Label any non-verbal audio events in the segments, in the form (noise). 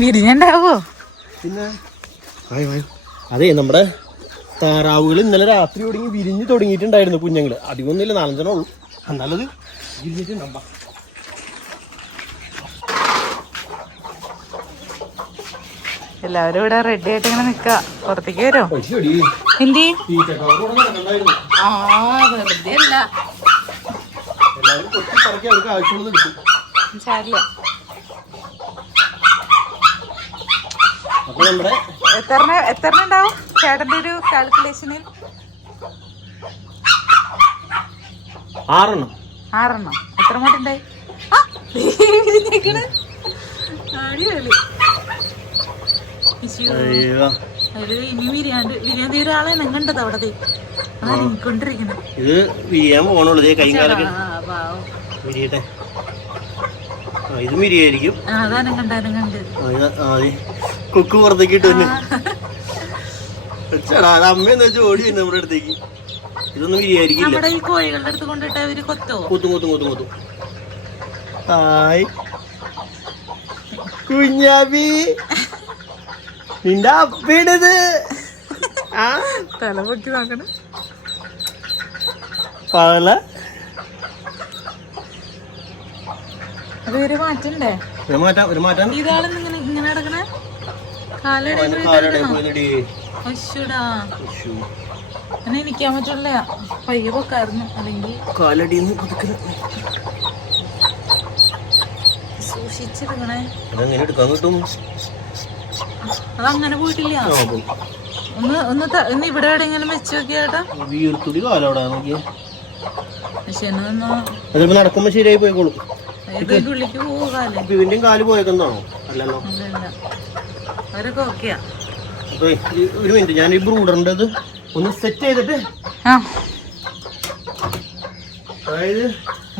വിരിഞ്ഞണ്ടാവോ? പിന്നെ. അതെ നമ്മുടെ താറാവുകൾ ഇന്നലെ രാത്രി തുടങ്ങി വിരിഞ്ഞു തുടങ്ങിയിട്ടുണ്ടായിരുന്നു കുഞ്ഞുങ്ങൾ. അധികമൊന്നുമില്ല നാലഞ്ചെണ്ണം ഉള്ളൂ. എന്നാലത് വിരിഞ്ഞിട്ടുണ്ടാ എല്ലാവരും ഇവിടെ റെഡി ആയിട്ട് ഇങ്ങനെ നിക്ക. പുറത്തേക്ക് വരോ എന്തി? ആ വെറുതെ അല്ല സാരില്ല അപ്പൊ നമ്മുടെ എത്ര എത്ര ഉണ്ടാവും ഒരു കാൽക്കുലേഷനിൽ ആറെണ്ണം. ആറെണ്ണം. എത്ര കൊണ്ടിരിക്കണം ഇത് വിരിയാൻ പോകണുള്ളൂ ദേ കൈയും കാലൊക്കെ. വിരിയട്ടെ. ഇത് വിരിയായിരിക്കും. കൊക്ക് പുറത്തേക്ക് ഇട്ട് ചേടാ അത് അമ്മയെന്ന് വെച്ച് ഓടി നമ്മുടെ അടുത്തേക്ക്? ഇതൊന്നും വിചാരിക്കില്ല. നമ്മുടെ ഈ കോഴികളുടെ അടുത്ത് കൊണ്ടിട്ട് അവർ കൊത്തോ കുത്തും കുത്തും കുത്തും കുത്തും. ഹായ്. കുഞ്ഞാബി നിന്റെ അപ്പയിടത് ആ? തല പൊക്കി നോക്കണം. പല അത് ഒരു മാറ്റണ്ടേ ഒരു മാറ്റാം ഒരു മാറ്റാം. ഇതാളെന്ന് ഇങ്ങനെ ഇങ്ങനെ നടക്കണേ? അങ്ങനെ എനിക്കാൻ പറ്റുള്ള പയ്യെ പൊക്കായിരുന്നു. അല്ലെങ്കിൽ കാലടിന്ന് പതുക്കൽ സൂക്ഷിച്ചെടുക്കണേ അതെങ്ങനെ എടുക്കാൻ കിട്ടും? അതങ്ങനെ പോയിട്ടില്ല. ഒന്ന് ഒന്ന് ഒന്ന് ഇവിടെ എവിടെയെങ്കിലും വെച്ച് നോക്കിയാട്ടാ വീർത്തുടി കാലോടാ നോക്കിയേ. പക്ഷെ എന്നെ നിന്നാ? അതിപ്പോ നടക്കുമ്പോ ശരിയായി പോയിക്കോളും. കാൽ പോയേക്കുന്നതാണോ? അല്ലല്ലോ. അല്ലല്ല അവരൊക്കെ ഓക്കെയാ. അപ്പൊ ഒരു മിനിറ്റ് ഞാൻ ഈ ബ്രൂഡറിന്റെത് ഒന്ന് സെറ്റ് ചെയ്തിട്ട് അതായത്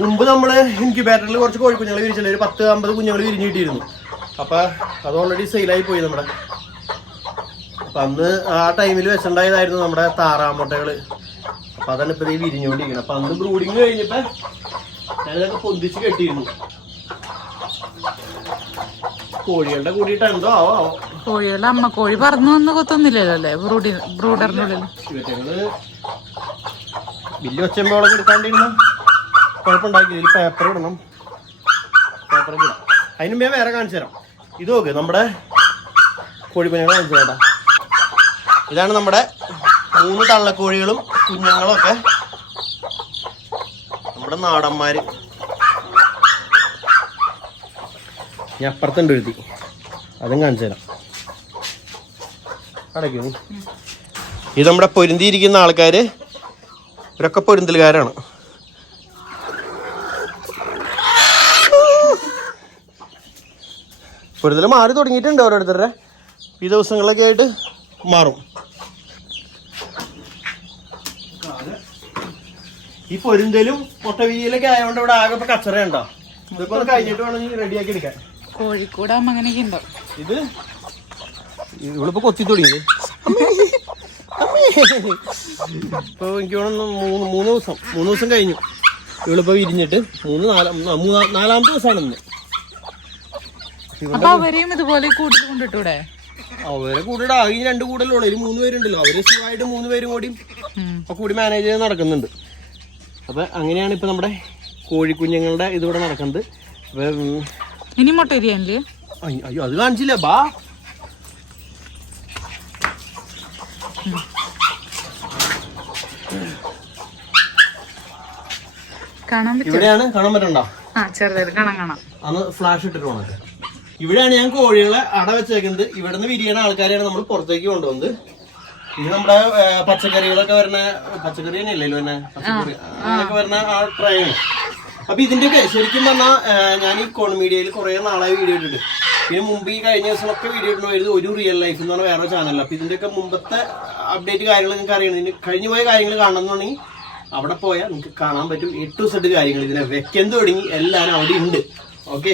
മുമ്പ് നമ്മൾ ഇൻക്യുബേറ്ററിൽ കുറച്ച് കോഴിക്കുഞ്ഞുങ്ങൾ വിരിച്ചില്ല ഒരു പത്ത് അമ്പത് കുഞ്ഞുങ്ങൾ വിരിഞ്ഞിട്ടിരുന്നു. അപ്പൊ അത് ഓൾറെഡി സെയിലായി പോയി നമ്മുടെ. അപ്പൊ അന്ന് ആ ടൈമിൽ വെച്ചിട്ടുണ്ടായതായിരുന്നു നമ്മുടെ താറാമുട്ടകൾ. അപ്പൊ അതാണ് ഇപ്പൊ ഈ വിരിഞ്ഞുകൊണ്ടിരിക്കുന്നത് അപ്പൊ അന്ന് ബ്രൂഡിങ് കഴിഞ്ഞപ്പോ ഞാനിതൊക്കെ പൊന്തിച്ച് കെട്ടിയിരുന്നു. കോഴികളുടെ കൂടിയിട്ട് എന്തോ ആവോ ആവോ. കോഴികളുടെ അമ്മ കോഴി പറന്നു വന്ന് കൊത്തൊന്നുമില്ലല്ലോ അല്ലേ? ബ്രൂഡി ബ്രൂഡറിനുള്ളിൽ. ബില്ല് ഒച്ചമ്പോളൊക്കെ എടുക്കാണ്ടിരുന്നു കുഴപ്പമുണ്ടാക്കില്ല ഇതിൽ പേപ്പർ ഇടണം. പേപ്പർ ഇടാം. അതിന് മുമ്പേ വേറെ കാണിച്ചു തരാം. ഇത് നോക്ക് നമ്മുടെ കോഴിപ്പനികളെ കാണിച്ചു തരാം ഇതാണ് നമ്മുടെ മൂന്ന് തള്ളക്കോഴികളും കുഞ്ഞുങ്ങളും ഒക്കെ. നമ്മുടെ നാടന്മാര്. ഞാൻ അപ്പുറത്തുണ്ട് എഴുതി അതും കാണിച്ചു തരാം. അടയ്ക്കുന്നു ഇത് നമ്മുടെ പൊരുന്തിയിരിക്കുന്ന ആൾക്കാർ ഇവരൊക്കെ പൊരുന്തലുകാരാണ് പൊരുതൽ മാറി തുടങ്ങിയിട്ടുണ്ട് ഓരോരുത്തരുടെ. ഈ ദിവസങ്ങളിലൊക്കെ ആയിട്ട് മാറും. ഈ പൊരുന്തലും മുട്ടവീലൊക്കെ ആയതുകൊണ്ട് ഇവിടെ ആകെ ഇപ്പൊ കച്ചറ ഉണ്ടോ ഇതൊക്കെ കഴിഞ്ഞിട്ട് വേണമെങ്കിൽ റെഡിയാക്കി എടുക്കാൻ. കോഴിക്കൂടാകുമ്പോ അങ്ങനെയൊക്കെ ഉണ്ടോ? ഇത് ഇവളിപ്പോ കൊത്തി തുടങ്ങിയത് ഇപ്പൊ എനിക്ക് തോന്നുന്നു മൂന്ന് മൂന്ന് ദിവസം മൂന്ന് ദിവസം കഴിഞ്ഞു. ഇവളിപ്പോ വിരിഞ്ഞിട്ട് മൂന്ന് നാലാം നാലാമത്തെ ദിവസമാണ് ഇന്ന് അപ്പൊ അവരെയും ഇതുപോലെ കൊണ്ടിട്ടൂടെ? അവരെ കൂടെ ഈ രണ്ട് കൂടുതലുള്ളൂ ഒരു മൂന്ന് പേരുണ്ടല്ലോ. അവർ സുഖമായിട്ട് മൂന്ന് പേരും കൂടി. കൂടി മാനേജ് ചെയ്ത് നടക്കുന്നുണ്ട്. അപ്പൊ അങ്ങനെയാണ് ഇപ്പൊ നമ്മുടെ കോഴിക്കുഞ്ഞുങ്ങളുടെ ഇതിവിടെ നടക്കുന്നത്. അപ്പൊ ഇനി മുട്ട അയ്യോ അയ്യോ, അത് കാണിച്ചില്ല. ബാ. കാണാൻ ഇവിടെയാണ് കാണാൻ പറ്റണ്ടോ? ആ ചെറുതായിട്ട് കാണാൻ കാണാം. അന്ന് ഫ്ലാഷ് ഇട്ടിട്ട് പോണത്. ഇവിടെയാണ് ഞാൻ കോഴികളെ അട വെച്ചേക്കുന്നത്. ഇവിടുന്ന് വിരിയണ ആൾക്കാരെയാണ് നമ്മൾ പുറത്തേക്ക് കൊണ്ടുവന്നത്. ഇത് നമ്മുടെ പച്ചക്കറികളൊക്കെ വരുന്ന പച്ചക്കറി തന്നെ ഇല്ലല്ലോ തന്നെ പച്ചക്കറി. അങ്ങനെയൊക്കെ വരുന്ന ആ ട്രൈ അപ്പൊ ഇതിന്റെയൊക്കെ ശരിക്കും പറഞ്ഞാൽ ഞാൻ ഈ കോൺ മീഡിയയിൽ കുറെ നാളായി വീഡിയോ ഇട്ടിട്ട്. ഇതിന് മുമ്പ് ഈ കഴിഞ്ഞ ദിവസമൊക്കെ വീഡിയോ ഇടുന്നത് ഒരു റിയൽ ലൈഫ് എന്ന് പറഞ്ഞ വേറെ ചാനലല്ല അപ്പൊ ഇതിന്റെയൊക്കെ മുമ്പത്തെ അപ്ഡേറ്റ് കാര്യങ്ങൾ നിങ്ങൾക്ക് അറിയണം. ഇതിന് കഴിഞ്ഞു പോയ കാര്യങ്ങൾ കാണണമെന്നുണ്ടെങ്കിൽ അവിടെ പോയാൽ നിങ്ങൾക്ക് കാണാൻ പറ്റും എ ടു സെഡ് കാര്യങ്ങൾ ഇതിനെ വെക്കാൻ തുടങ്ങി എല്ലാവരും അവിടെ ഉണ്ട്. ഓക്കെ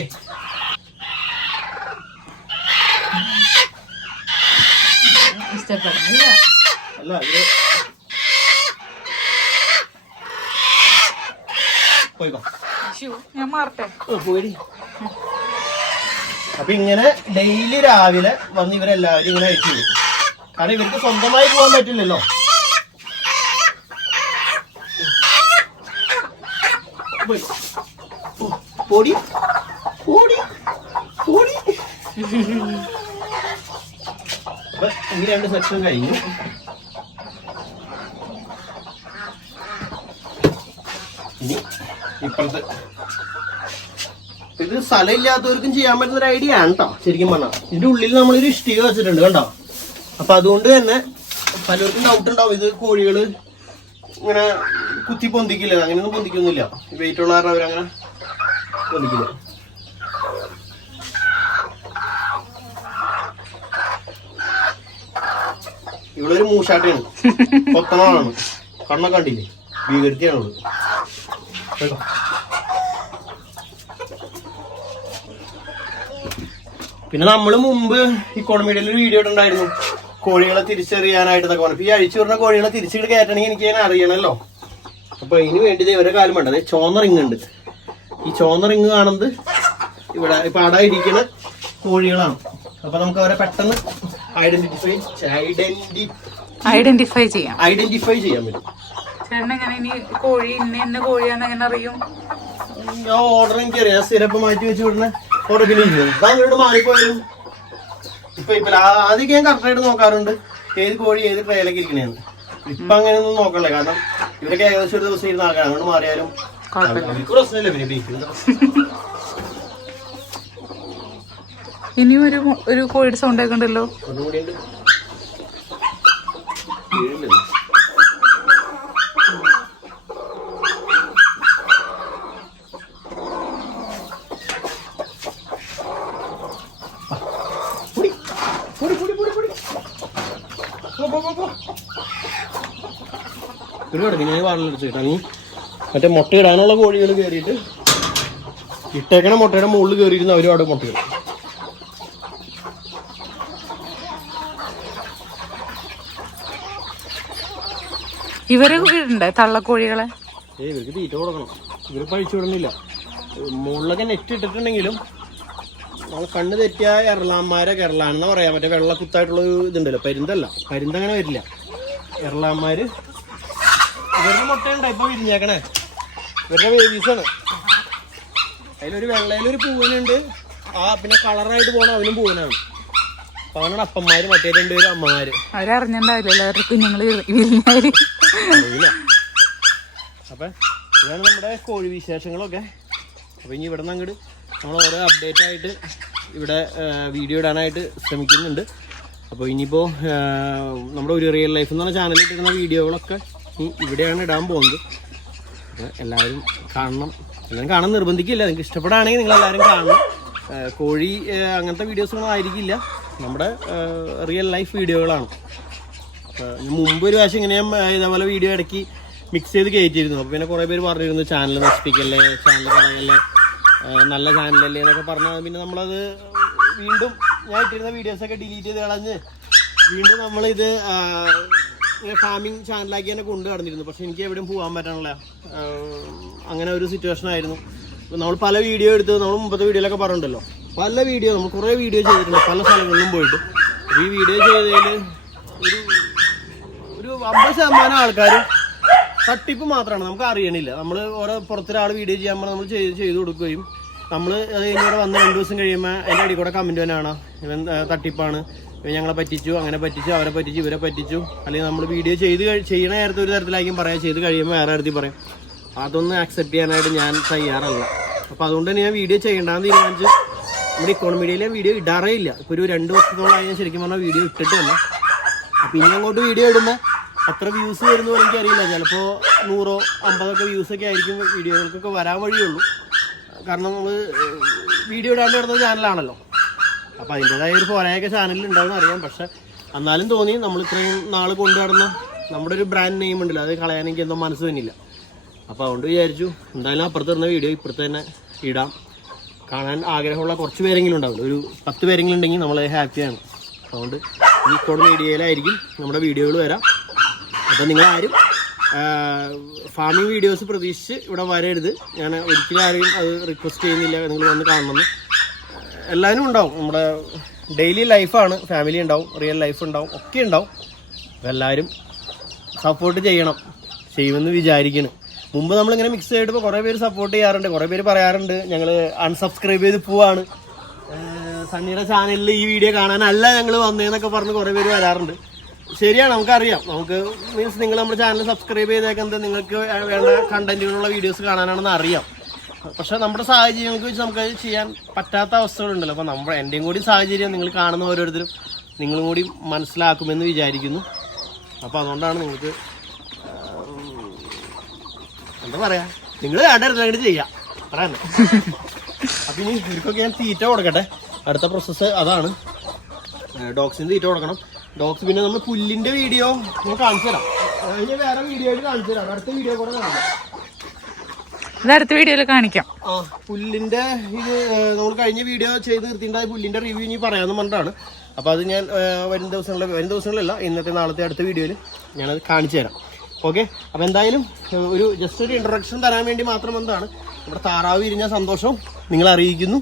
അല്ല? ഇത് അപ്പൊ ഇങ്ങനെ ഡെയിലി രാവിലെ വന്ന് ഇവരെല്ലാവരും ഇങ്ങനെ അയച്ചു കാരണം ഇവർക്ക് സ്വന്തമായി പോകാൻ പറ്റില്ലല്ലോ. പോയി. ഓടി ഓടി ഓടി ഈ രണ്ട് സെക്ഷൻ കഴിഞ്ഞു ഇനി ഇപ്പുറത്ത് ഇത് സ്ഥലമില്ലാത്തവർക്കും ചെയ്യാൻ പറ്റുന്ന ഒരു ഐഡിയ ആണ് കേട്ടോ ശരിക്കും പറഞ്ഞാൽ ഇതിന്റെ ഉള്ളിൽ നമ്മളൊരു ഇഷ്ടിക വെച്ചിട്ടുണ്ട് കണ്ടോ? അപ്പൊ അതുകൊണ്ട് തന്നെ പലർക്കും ഡൗട്ട് ഉണ്ടാവും. ഇത് കോഴികൾ ഇങ്ങനെ കുത്തി പൊന്തിക്കില്ല. അങ്ങനെയൊന്നും പൊന്തിക്കൊന്നുമില്ല. വെയിറ്റ് ഉള്ള കാരണം അവരങ്ങനെ പൊന്തിക്കില്ല. ഇവളൊരു മൂഷാട്ടയാണ് കൊത്തനാളാണ് കണ്ണൊക്കെ കണ്ടില്ലേ? ഭീകരത്തിയാണ് പിന്നെ നമ്മൾ മുമ്പ് ഇക്കോണമിയുടെ ഒരു വീഡിയോ ഇട്ടുണ്ടായിരുന്നു കോഴികളെ തിരിച്ചറിയാനായിട്ട് പറഞ്ഞു. ഈ അഴിച്ചു വരുന്ന കോഴികളെ തിരിച്ചിട്ട് കയറ്റണമെങ്കിൽ എനിക്ക് അതിനെ അറിയണമല്ലോ അപ്പൊ ഇതിന് വേണ്ടി ഇവരെ കാലം വേണ്ടത്. ചോന്ന റിങ് ഉണ്ട്. ഈ ചോന്ന റിങ് കാണുന്നത് ഇവിടെ ഇപ്പൊ അടയിരിക്കുന്ന കോഴികളാണ്. അപ്പൊ നമുക്ക് അവരെ പെട്ടെന്ന് ഐഡന്റിഫൈ ഐഡന്റി ഐഡന്റിഫൈ ചെയ്യാം. ഐഡന്റിഫൈ ചെയ്യാൻ പറ്റും. ചേട്ടൻ എങ്ങനെ ഇനി കോഴി ഇന്ന ഇന്ന കോഴിയാന്ന് എങ്ങനെ അറിയും? ഞാൻ ഓർഡർ സിരപ്പ് മാറ്റി വെച്ച് വിടുന്ന ഓർഡർ പിന്നെ ഇതാ അങ്ങോട്ട് മാറിപ്പോയാലും ഇപ്പൊ ഇപ്പൊ ആദ്യമൊക്കെ ഞാൻ കറക്റ്റായിട്ട് നോക്കാറുണ്ട്. ഏത് കോഴി ഏത് ട്രയലൊക്കെ ഇരിക്കണേന്ന്. ഇപ്പൊ അങ്ങനെയൊന്നും നോക്കണ്ടേ. കാരണം ഇവരൊക്കെ ഏകദേശം ഒരു ദിവസം ഇരുന്ന് ആൾക്കാർ അങ്ങോട്ട് മാറിയാലും കുഴപ്പമില്ല. അവർക്ക് പ്രശ്നമില്ല പിന്നെ ബീഫിന്റെ ഇനിയും ഒരു ഒരു കോഴിയുടെ സൗണ്ട് ഒക്കെ ഉണ്ടല്ലോ? ഒന്നും കൂടി ഉണ്ട്. ഒരു കിടക്കിന് വാളിലെടുത്ത് കിട്ടാ നീ മറ്റേ മുട്ട ഇടാനുള്ള കോഴികൾ കയറിയിട്ട് ഇട്ടേക്കണ മുട്ടയുടെ മുകളിൽ കയറിയിരുന്ന അവരും അവിടെ മുട്ട ഇടും ഇവരെ തള്ളക്കോഴികളെ? ഏ ഇവർക്ക് തീറ്റ കൊടുക്കണം. ഇവർ പഴിച്ചു വിടുന്നില്ല. മുകളിലൊക്കെ നെറ്റ് ഇട്ടിട്ടുണ്ടെങ്കിലും നമ്മൾ കണ്ണ് തെറ്റിയ എറളാന്മാരെ കേരളാണെന്ന് പറയാം. മറ്റേ വെള്ള കുത്തായിട്ടുള്ള ഇതുണ്ടല്ലോ പരുന്തല്ല. പരുന്തങ്ങനെ വരില്ല. എറളാന്മാര് ഇവരുടെ മുട്ടയുണ്ട് ഇപ്പൊ വിരിഞ്ഞേക്കണേ. ഇവരുടെ ബേബീസാണ് അതിലൊരു വെള്ളയിലൊരു പൂവനുണ്ട്. ആ പിന്നെ കളറായിട്ട് പോണ അവനും പൂവനാണ്. അപ്പൊ അവനാണ് അപ്പന്മാര് മറ്റേ രണ്ടുപേരും അമ്മമാര്. അവരുടെ വിരിഞ്ഞാൽ. അറിയില്ല. അപ്പൊ ഇതാണ് നമ്മുടെ കോഴി വിശേഷങ്ങളൊക്കെ. അപ്പൊ ഇനി ഇവിടെ നിന്ന് അങ്ങോട്ട് നമ്മൾ ഓരോ അപ്ഡേറ്റ് ആയിട്ട് ഇവിടെ വീഡിയോ ഇടാനായിട്ട് ശ്രമിക്കുന്നുണ്ട്. അപ്പോൾ ഇനിയിപ്പോൾ നമ്മുടെ ഒരു റിയൽ ലൈഫ് എന്ന് പറഞ്ഞ ചാനലിൽ ഇടുന്ന വീഡിയോകളൊക്കെ ഇവിടെയാണ് ഇടാൻ പോകുന്നത്. എല്ലാവരും കാണണം. എല്ലാവരും കാണാൻ നിർബന്ധിക്കില്ല. നിങ്ങൾക്ക് ഇഷ്ടപ്പെടുകയാണെങ്കിൽ നിങ്ങൾ എല്ലാവരും കാണണം കോഴി അങ്ങനത്തെ വീഡിയോസൊന്നും ആയിരിക്കില്ല. നമ്മുടെ റിയൽ ലൈഫ് വീഡിയോകളാണ്. മുമ്പ് ഒരു പ്രാവശ്യം ഇങ്ങനെ ഇതേപോലെ വീഡിയോ ഇടയ്ക്ക് മിക്സ് ചെയ്ത് കയറ്റിയിരുന്നു അപ്പോൾ പിന്നെ കുറേ പേര് പറഞ്ഞിരുന്നു ചാനൽ നശിപ്പിക്കല്ലേ ചാനൽ കളയല്ലേ നല്ല ചാനലല്ലേ എന്നൊക്കെ പറഞ്ഞാൽ പിന്നെ നമ്മളത് വീണ്ടും ഞാൻ ഇട്ടിരുന്ന വീഡിയോസൊക്കെ ഡിലീറ്റ് ചെയ്ത് കളഞ്ഞ് വീണ്ടും നമ്മളിത് ഫാമിംഗ് ചാനലാക്കി തന്നെ കൊണ്ടു കടന്നിരുന്നു പക്ഷെ എനിക്ക് എവിടെയും പോകാൻ ഏഹ് അങ്ങനെ ഒരു സിറ്റുവേഷൻ ആയിരുന്നു. നമ്മൾ പല വീഡിയോ എടുത്ത് നമ്മൾ മുമ്പത്തെ വീഡിയോയിലൊക്കെ പറഞ്ഞിട്ടുണ്ടല്ലോ. പല വീഡിയോ നമ്മൾ കുറേ വീഡിയോ ചെയ്തിട്ടുണ്ട്. പല സ്ഥലങ്ങളിലും പോയിട്ട്. ഈ വീഡിയോ ചെയ്തതിൽ ഒരു ഒരു അമ്പത് ശതമാനം ആൾക്കാർ തട്ടിപ്പ് മാത്രമാണ്. നമുക്ക് അറിയണില്ല. നമ്മൾ ഓരോ പുറത്തൊരാൾ വീഡിയോ ചെയ്യാൻ പറഞ്ഞാൽ നമ്മൾ ചെയ്ത് ചെയ്ത് കൊടുക്കുകയും നമ്മൾ അത് കഴിഞ്ഞ് ഇവിടെ വന്ന് രണ്ട് ദിവസം കഴിയുമ്പോൾ അതിന്റെ അടി കൂടെ കമന്റ് തന്നെയാണ് ഇവൻ തട്ടിപ്പാണ്. ഇവൻ ഞങ്ങളെ പറ്റിച്ചു അങ്ങനെ പറ്റിച്ചു അവരെ പറ്റിച്ചു ഇവരെ പറ്റിച്ചു. അല്ലെങ്കിൽ നമ്മൾ വീഡിയോ ചെയ്ത് ചെയ്യണ നേരത്തെ ഒരു തരത്തിലായിരിക്കും പറയാം ചെയ്ത് കഴിയുമ്പോൾ വേറെ തരത്തിൽ പറയും. അതൊന്നും ആക്സെപ്റ്റ് ചെയ്യാനായിട്ട് ഞാൻ തയ്യാറല്ല. അപ്പോൾ അതുകൊണ്ട് തന്നെ ഞാൻ വീഡിയോ ചെയ്യണ്ടെന്ന് തീരുമാനിച്ച് നമ്മുടെ ഇക്കോണമിയിലെ വീഡിയോ ഇടാറേ ഇല്ല. ഇപ്പോൾ ഒരു രണ്ട് വർഷത്തോളമായി ഞാൻ ശരിക്കും പറഞ്ഞാൽ വീഡിയോ ഇട്ടിട്ടില്ല. അപ്പോൾ ഇനി അങ്ങോട്ട് വീഡിയോ ഇടുന്ന എത്ര വ്യൂസ് വരുന്നു എനിക്ക് അറിയില്ല ചിലപ്പോ നൂറോ അമ്പതൊക്കെ വ്യൂസ് ഒക്കെ ആയിരിക്കും വീഡിയോകൾക്കൊക്കെ വരാൻ വഴിയുള്ളൂ. കാരണം നമ്മൾ വീഡിയോ ഇടാണ്ട് ഇടുന്ന ചാനലാണല്ലോ അപ്പൊ അതിന്റെതായ ഒരു പോരായൊക്കെ ചാനലിൽ ഉണ്ടാവും അറിയാം. പക്ഷെ എന്നാലും തോന്നി നമ്മൾ ഇത്രയും നാൾ കൊണ്ടു നടന്ന നമ്മുടെ ഒരു ബ്രാൻഡ് നെയിം ഉണ്ടല്ലോ അത് കളയാൻ എനിക്ക് എന്തോ മനസ്സ് തന്നില്ല അപ്പോൾ അതുകൊണ്ട് വിചാരിച്ചു എന്തായാലും അപ്പുറത്ത് വരുന്ന വീഡിയോ ഇപ്പുറത്ത് തന്നെ ഇടാം. കാണാൻ ആഗ്രഹമുള്ള കുറച്ച് പേരെങ്കിലും ഉണ്ടാവില്ല ഒരു പത്ത് പേരെങ്കിലും ഉണ്ടെങ്കിൽ നമ്മൾ ഹാപ്പിയാണ് അതുകൊണ്ട് ഈ കോഡ് മീഡിയയിലായിരിക്കും നമ്മുടെ വീഡിയോകൾ വരാം. അപ്പോൾ നിങ്ങളാരും ഫാമിംഗ് വീഡിയോസ് പ്രതീക്ഷിച്ച് ഇവിടെ വരരുത്. ഞാൻ ഒരിക്കലും ആരെയും അത് റിക്വസ്റ്റ് ചെയ്യുന്നില്ല. നിങ്ങൾ വന്ന് കാണണമെന്ന്. എല്ലാവരും ഉണ്ടാവും. നമ്മുടെ ഡെയിലി ലൈഫാണ് ഫാമിലി ഉണ്ടാവും റിയൽ ലൈഫ് ഉണ്ടാവും ഒക്കെ ഉണ്ടാവും. എല്ലാവരും സപ്പോർട്ട് ചെയ്യണം. ചെയ്യുമെന്ന് വിചാരിക്കുന്നു. മുമ്പ് നമ്മളിങ്ങനെ മിക്സ് ചെയ്തിട്ട് കുറേ പേര് സപ്പോർട്ട് ചെയ്യാറുണ്ട്. കുറേ പേര് പറയാറുണ്ട് ഞങ്ങൾ അൺസബ്സ്ക്രൈബ് ചെയ്ത് പോവാണ്. സണ്ണിയുടെ ചാനലിൽ ഈ വീഡിയോ കാണാനല്ല ഞങ്ങൾ വന്നതെന്നൊക്കെ പറഞ്ഞ് കുറേ പേര് വരാറുണ്ട്. ശരിയാണ് നമുക്കറിയാം. നമുക്ക് മീൻസ് നിങ്ങൾ നമ്മുടെ ചാനൽ സബ്സ്ക്രൈബ് ചെയ്തേക്കുന്നത് നിങ്ങൾക്ക് വേണ്ട കണ്ടന്റുകളുള്ള വീഡിയോസ് കാണാനാണെന്ന് അറിയാം. പക്ഷെ നമ്മുടെ സാഹചര്യങ്ങൾക്ക് വെച്ച് നമുക്ക് അത് ചെയ്യാൻ പറ്റാത്ത അവസ്ഥകളുണ്ടല്ലോ. അപ്പോൾ നമ്മുടെ എന്റെയും കൂടി സാഹചര്യം നിങ്ങൾ കാണുന്ന ഓരോരുത്തരും നിങ്ങളും കൂടി മനസ്സിലാക്കുമെന്ന് വിചാരിക്കുന്നു. അപ്പോൾ അതുകൊണ്ടാണ് നിങ്ങൾക്ക് എന്താ പറയാ? നിങ്ങൾ വേണ്ടായിരുന്നു അങ്ങോട്ട് ചെയ്യാം. പറയാൻ അപ്പം ഇനി ഇവർക്കൊക്കെ ഞാൻ തീറ്റ കൊടുക്കട്ടെ. അടുത്ത പ്രോസസ്സ് അതാണ്. ഡോഗ്സിന് തീറ്റ കൊടുക്കണം. ഡോഗ്സ് പിന്നെ നമ്മൾ പുല്ലിന്റെ വീഡിയോ ഞാൻ കാണിച്ചു തരാം അതിന് വേറെ വീഡിയോ ആയിട്ട് കാണിച്ചു തരാം അടുത്ത വീഡിയോ കൂടെ കാണാം. അടുത്ത വീഡിയോയിൽ കാണിക്കാം. പുല്ലിന്റെ ഇത് നമ്മൾ കഴിഞ്ഞ വീഡിയോ ചെയ്ത് നിർത്തിണ്ടായ പുല്ലിന്റെ റിവ്യൂ ഇനി പറയാമെന്ന് പറഞ്ഞിട്ടാണ്. അപ്പോൾ അത് ഞാൻ വരും ദിവസങ്ങളിൽ വരും ദിവസങ്ങളിലല്ല ഇന്നത്തെ നാളത്തെ അടുത്ത വീഡിയോയിൽ ഞാനത് കാണിച്ചു തരാം. ഓക്കെ? അപ്പോൾ എന്തായാലും ഒരു ജസ്റ്റ് ഒരു ഇൻട്രൊഡക്ഷൻ തരാൻ വേണ്ടി മാത്രം എന്താണ് നമ്മുടെ താറാവ് ഇരിഞ്ഞ സന്തോഷം നിങ്ങൾ അറിയിക്കുന്നു.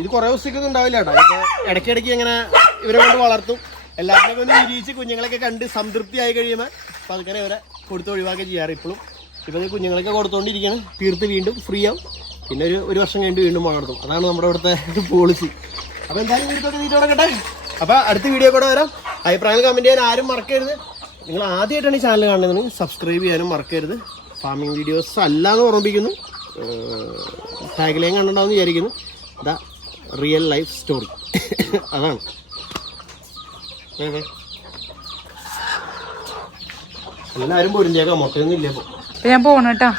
ഇത് കുറേ ദിവസത്തേക്കൊന്നും ഉണ്ടാവില്ല കേട്ടോ. ഇപ്പോൾ ഇടയ്ക്കിടയ്ക്ക് ഇങ്ങനെ ഇവരെ കൊണ്ട് വളർത്തും. എല്ലാവരും ഒന്ന് വിരിയിച്ച് കുഞ്ഞുങ്ങളൊക്കെ കണ്ട് സംതൃപ്തിയായി കഴിയുമ്പോൾ അപ്പോൾ ഇവരെ കൊടുത്ത് ഒഴിവാക്കി ചെയ്യാറ് ഇപ്പോഴും. ഇപ്പോൾ കുഞ്ഞുങ്ങളൊക്കെ കൊടുത്തുകൊണ്ടിരിക്കുകയാണ് തീർത്ത് വീണ്ടും ഫ്രീ ആവും. പിന്നെ ഒരു ഒരു വർഷം കഴിഞ്ഞ് വീണ്ടും വളർത്തും അതാണ് നമ്മുടെ ഇവിടുത്തെ (laughs) പോളിസി അപ്പോൾ എന്തായാലും വീട്ടിലൊക്കെ തീറ്റ തുടങ്ങട്ടെ. അപ്പോൾ അടുത്ത വീഡിയോ കൂടെ വരാം. അഭിപ്രായങ്ങൾ കമന്റ് ചെയ്യാൻ ആരും മറക്കരുത്. നിങ്ങൾ ആദ്യമായിട്ടാണ് ഈ ചാനൽ കാണുന്നതെങ്കിൽ സബ്സ്ക്രൈബ് ചെയ്യാനും മറക്കരുത്. ഫാമിംഗ് വീഡിയോസ് അല്ല എന്ന് ഓർമ്മിപ്പിക്കുന്നു ടാഗിലേയും കണ്ടിട്ടുണ്ടാവും വിചാരിക്കുന്നു. ദ റിയൽ ലൈഫ് സ്റ്റോറി അതാണ്. എല്ലാവരും പൊരിഞ്ചേക്കാം മൊത്തമൊന്നും ഇല്ല ഇപ്പോൾ ഞാൻ പോണ കേട്ടോ